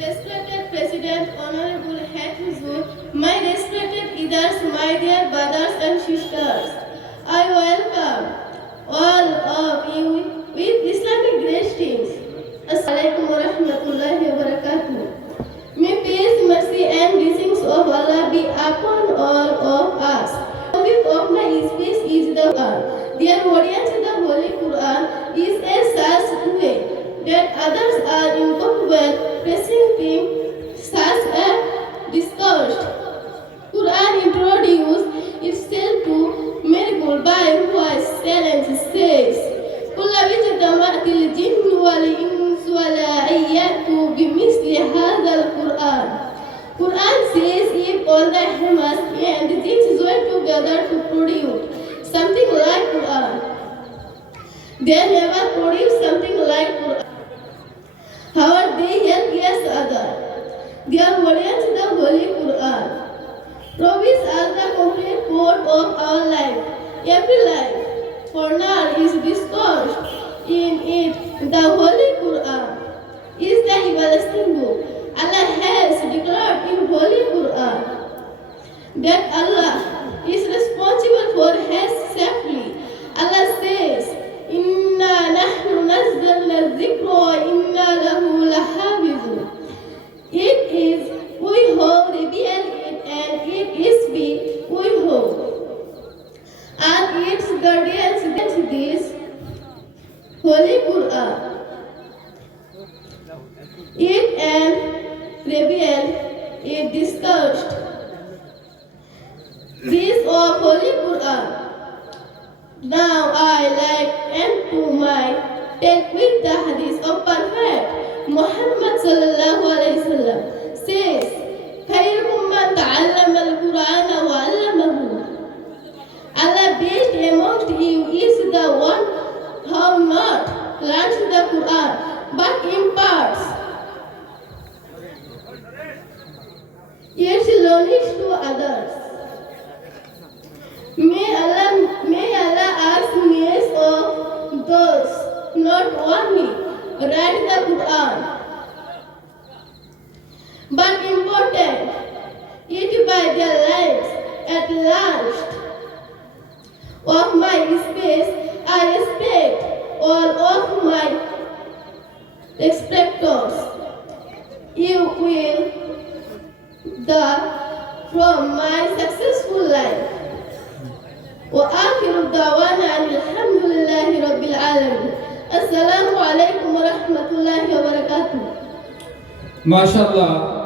Respected President, Honorable Head Huzur, my respected leaders, my dear brothers and sisters, I welcome all of you with Islamic greetings. Assalamualaikum warahmatullahi wabarakatuh. May peace, mercy and blessings of Allah be upon all of us. The topic of my speech is the Quran. Dear audience, the Holy Quran is a such way that others are incapable presenting such a discussed. Quran introduced itself to miracle by voice challenge says, قل اجتمعت الجن والإنس ولا أن يأتوا بمثل هذا القرآن. Quran says if all the humans and the jinns join together to produce something like Quran, they never produce something like Quran. However, they help each other. Their audience, the Holy Quran, provides us the complete code of our life. Every life corner is discussed in it. The Holy Quran is the everlasting book. Allah has declared in Holy Quran that Allah is responsible for His safety. Allah says, "Inna nahnu nazzalna dhikra wa inna lahu lahafizun." It is we who reveal it, and it is we who are its guardians. This Holy Quran, it and reveal it discussed. This of Holy Quran. Now I like and to my take with the hadith of Prophet Muhammad sallallahu alaihi wasallam says, "Khairukum man ta'allama al-Qur'ana wa 'allamahu." Allah best amongst you is the one who not learns the Quran but imparts its knowledge to others. May Allah ask me of those not only read the Quran but important it by their lives. At last of my space, I respect all of my spectators. You will the from my successful life. وآخر دعوانا أن الحمد لله رب العالمين. السلام عليكم ورحمة الله وبركاته. ما شاء الله